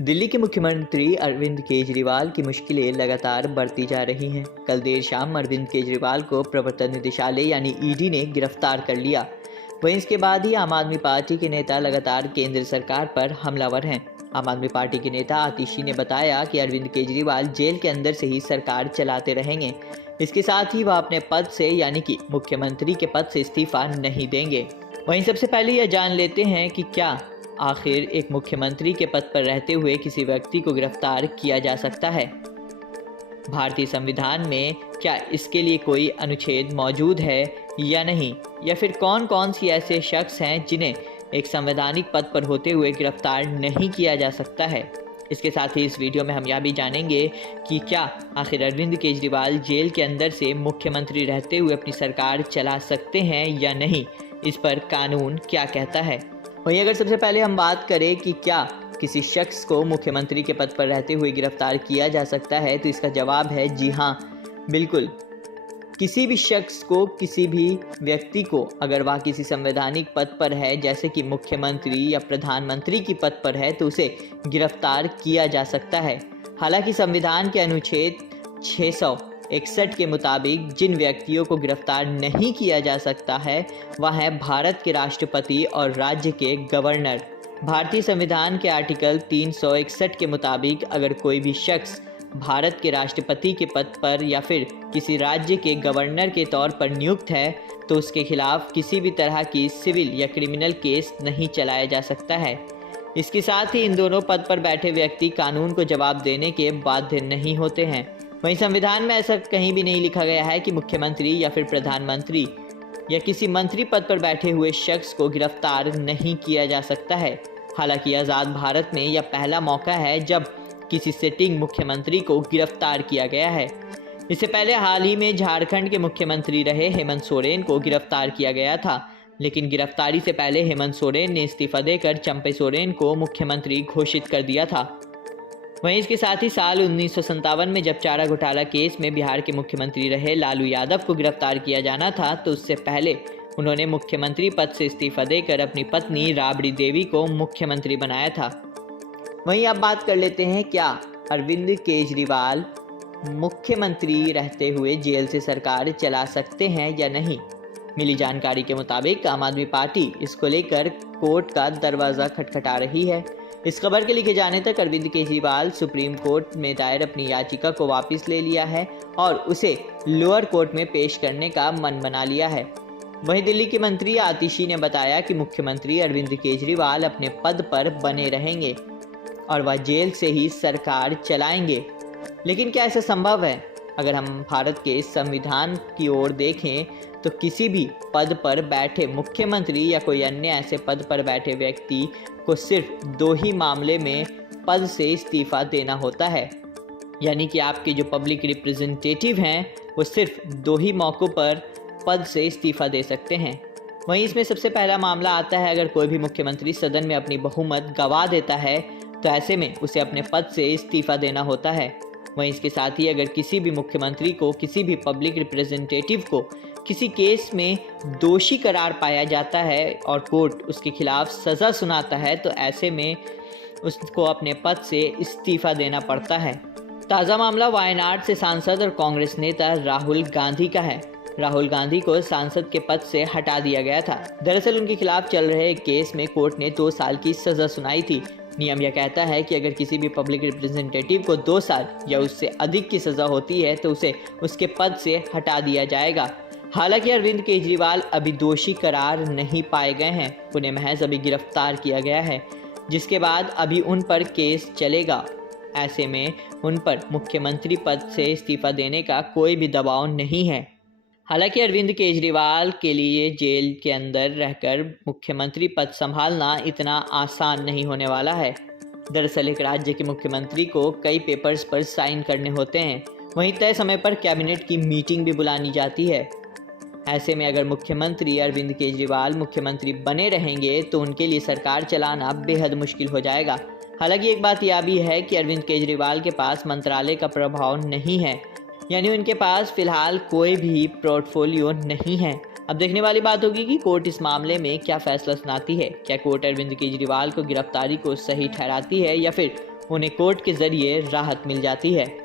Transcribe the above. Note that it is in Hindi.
दिल्ली के मुख्यमंत्री अरविंद केजरीवाल की मुश्किलें लगातार बढ़ती जा रही हैं। कल देर शाम अरविंद केजरीवाल को प्रवर्तन निदेशालय यानी ईडी ने गिरफ्तार कर लिया। वहीं इसके बाद ही आम आदमी पार्टी के नेता लगातार केंद्र सरकार पर हमलावर हैं। आम आदमी पार्टी के नेता आतिशी ने बताया कि अरविंद केजरीवाल जेल के अंदर से ही सरकार चलाते रहेंगे। इसके साथ ही वह अपने पद से यानी कि मुख्यमंत्री के पद से इस्तीफा नहीं देंगे। वहीं सबसे पहले यह जान लेते हैं कि क्या आखिर एक मुख्यमंत्री के पद पर रहते हुए किसी व्यक्ति को गिरफ्तार किया जा सकता है। भारतीय संविधान में क्या इसके लिए कोई अनुच्छेद मौजूद है या नहीं, या फिर कौन कौन सी ऐसे शख्स हैं जिन्हें एक संवैधानिक पद पर होते हुए गिरफ्तार नहीं किया जा सकता है। इसके साथ ही इस वीडियो में हम यह भी जानेंगे कि क्या आखिर अरविंद केजरीवाल जेल के अंदर से मुख्यमंत्री रहते हुए अपनी सरकार चला सकते हैं या नहीं, इस पर कानून क्या कहता है। वहीं अगर सबसे पहले हम बात करें कि क्या किसी शख्स को मुख्यमंत्री के पद पर रहते हुए गिरफ्तार किया जा सकता है, तो इसका जवाब है जी हाँ, बिल्कुल। किसी भी शख्स को, किसी भी व्यक्ति को, अगर वह किसी संवैधानिक पद पर है जैसे कि मुख्यमंत्री या प्रधानमंत्री की पद पर है, तो उसे गिरफ्तार किया जा सकता है। हालांकि संविधान के अनुच्छेद 661 के मुताबिक जिन व्यक्तियों को गिरफ्तार नहीं किया जा सकता है वह है भारत के राष्ट्रपति और राज्य के गवर्नर। भारतीय संविधान के आर्टिकल 361 के मुताबिक अगर कोई भी शख्स भारत के राष्ट्रपति के पद पर या फिर किसी राज्य के गवर्नर के तौर पर नियुक्त है तो उसके खिलाफ किसी भी तरह की सिविल या क्रिमिनल केस नहीं चलाया जा सकता है। इसके साथ ही इन दोनों पद पर बैठे व्यक्ति कानून को जवाब देने के बाध्य नहीं होते हैं। वहीं संविधान में ऐसा कहीं भी नहीं लिखा गया है कि मुख्यमंत्री या फिर प्रधानमंत्री या किसी मंत्री पद पर बैठे हुए शख्स को गिरफ्तार नहीं किया जा सकता है। हालांकि आज़ाद भारत में यह पहला मौका है जब किसी सिटिंग मुख्यमंत्री को गिरफ्तार किया गया है। इससे पहले हाल ही में झारखंड के मुख्यमंत्री रहे हेमंत सोरेन को गिरफ्तार किया गया था, लेकिन गिरफ्तारी से पहले हेमंत सोरेन ने इस्तीफा देकर चंपे सोरेन को मुख्यमंत्री घोषित कर दिया था। वहीं इसके साथ ही साल 1957 में जब चारा घोटाला केस में बिहार के मुख्यमंत्री रहे लालू यादव को गिरफ्तार किया जाना था, तो उससे पहले उन्होंने मुख्यमंत्री पद से इस्तीफा देकर अपनी पत्नी राबड़ी देवी को मुख्यमंत्री बनाया था। वहीं अब बात कर लेते हैं, क्या अरविंद केजरीवाल मुख्यमंत्री रहते हुए जेल से सरकार चला सकते हैं या नहीं। मिली जानकारी के मुताबिक आम आदमी पार्टी इसको लेकर कोर्ट का दरवाज़ा खटखटा रही है। इस खबर के लिखे जाने तक अरविंद केजरीवाल सुप्रीम कोर्ट में दायर अपनी याचिका को वापस ले लिया है और उसे लोअर कोर्ट में पेश करने का मन बना लिया है। वहीं दिल्ली के मंत्री आतिशी ने बताया कि मुख्यमंत्री अरविंद केजरीवाल अपने पद पर बने रहेंगे और वह जेल से ही सरकार चलाएंगे। लेकिन क्या ऐसा संभव है? अगर हम भारत के संविधान की ओर देखें तो किसी भी पद पर बैठे मुख्यमंत्री या कोई अन्य ऐसे पद पर बैठे व्यक्ति को सिर्फ 2 ही मामले में पद से इस्तीफा देना होता है। यानी कि आपके जो पब्लिक रिप्रेजेंटेटिव हैं वो सिर्फ 2 ही मौक़ों पर पद से इस्तीफा दे सकते हैं। वहीं इसमें सबसे पहला मामला आता है अगर कोई भी मुख्यमंत्री सदन में अपनी बहुमत गंवा देता है तो ऐसे में उसे अपने पद से इस्तीफा देना होता है। वहीं इसके साथ ही अगर किसी भी मुख्यमंत्री को, किसी भी पब्लिक रिप्रेजेंटेटिव को किसी केस में दोषी करार पाया जाता है और कोर्ट उसके खिलाफ सज़ा सुनाता है तो ऐसे में उसको अपने पद से इस्तीफा देना पड़ता है। ताज़ा मामला वायनाड से सांसद और कांग्रेस नेता राहुल गांधी का है। राहुल गांधी को सांसद के पद से हटा दिया गया था। दरअसल उनके खिलाफ चल रहे एक केस में कोर्ट ने 2 साल की सज़ा सुनाई थी। नियम यह कहता है कि अगर किसी भी पब्लिक रिप्रेजेंटेटिव को 2 साल या उससे अधिक की सज़ा होती है तो उसे उसके पद से हटा दिया जाएगा। हालांकि अरविंद केजरीवाल अभी दोषी करार नहीं पाए गए हैं, उन्हें महज अभी गिरफ्तार किया गया है, जिसके बाद अभी उन पर केस चलेगा। ऐसे में उन पर मुख्यमंत्री पद से इस्तीफा देने का कोई भी दबाव नहीं है। हालांकि अरविंद केजरीवाल के लिए जेल के अंदर रहकर मुख्यमंत्री पद संभालना इतना आसान नहीं होने वाला है। दरअसल एक राज्य के मुख्यमंत्री को कई पेपर्स पर साइन करने होते हैं, वहीं तय समय पर कैबिनेट की मीटिंग भी बुलानी जाती है। ऐसे में अगर मुख्यमंत्री अरविंद केजरीवाल मुख्यमंत्री बने रहेंगे तो उनके लिए सरकार चलाना बेहद मुश्किल हो जाएगा। हालांकि एक बात यह भी है कि अरविंद केजरीवाल के पास मंत्रालय का प्रभाव नहीं है, यानी उनके पास फिलहाल कोई भी पोर्टफोलियो नहीं है। अब देखने वाली बात होगी कि कोर्ट इस मामले में क्या फैसला सुनाती है। क्या कोर्ट अरविंद केजरीवाल को गिरफ्तारी को सही ठहराती है या फिर उन्हें कोर्ट के जरिए राहत मिल जाती है।